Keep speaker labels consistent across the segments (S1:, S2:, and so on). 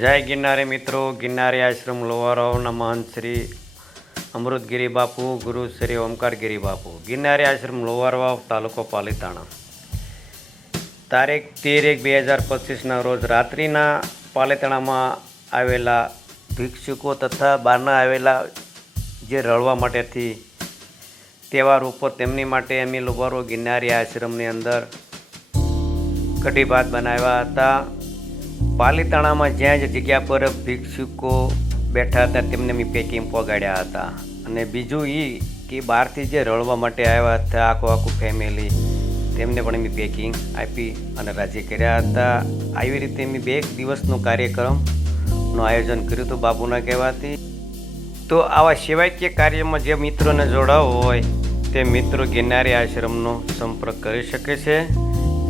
S1: જય ગિરનારી મિત્રો, ગિરનારી આશ્રમ લોવારાઓના મહંત શ્રી અમૃતગીરી બાપુ, ગુરુ શ્રી ઓમકારગીરી બાપુ. ગિરનારી આશ્રમ લોવારવાવ, તાલુકો પાલીતાણા. તારીખ તેર એક બે હજાર પચીસના રોજ રાત્રિના પાલીતાણામાં આવેલા ભિક્ષુકો તથા બહારના આવેલા જે રળવા માટેથી તહેવાર ઉપર તેમની માટે અમે લોવારો ગિરનારી આશ્રમની અંદર કઢી ભાત બનાવ્યા હતા. પાલીતાણામાં જ્યાં જે જગ્યા પર ભિક્ષુકો બેઠા હતા, તેમને મેં પેકિંગ પગાડ્યા હતા. અને બીજું એ કે બહારથી જે રળવા માટે આવ્યા હતા, આખું આખું ફેમિલી તેમને પણ મેં પેકિંગ આપી અને રાજી કર્યા હતા. આવી રીતે મેં બે દિવસનો કાર્યક્રમનું આયોજન કર્યું હતું બાપુના કહેવાથી. તો આવા સેવાકીય કાર્યમાં જે મિત્રોને જોડાવો હોય, તે મિત્રો ગિરનારી આશ્રમનો સંપર્ક કરી શકે છે.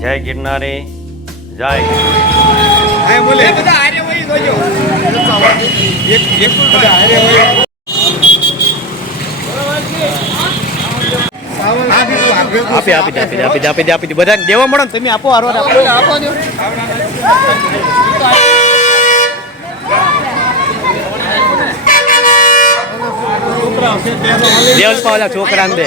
S1: જય ગિરનારી, જય
S2: હા બોલે. બધા હારે હોય જોજો એક એક બધા હારે હોય
S3: આપી આપી દે, આપી દે, આપી દે, આપી દે, આપી. દે. બધાને દેવા મળો ને તમે આપો હારો આપો. દેવલ પાવલા છોકરાને દે.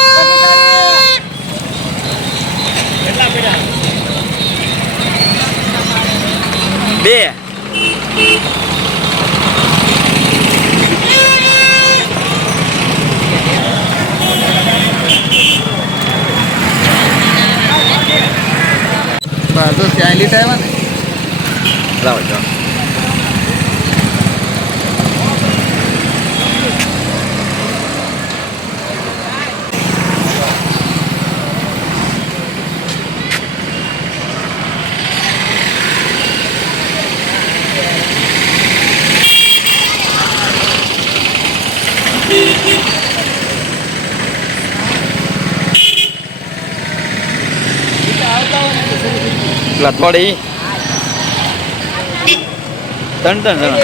S3: બે.
S2: તો લીટ આવ્યા ને.
S3: લાવો ચાલો. એટલે થોડી ત્રણ ત્રણ જણા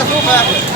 S3: Come on.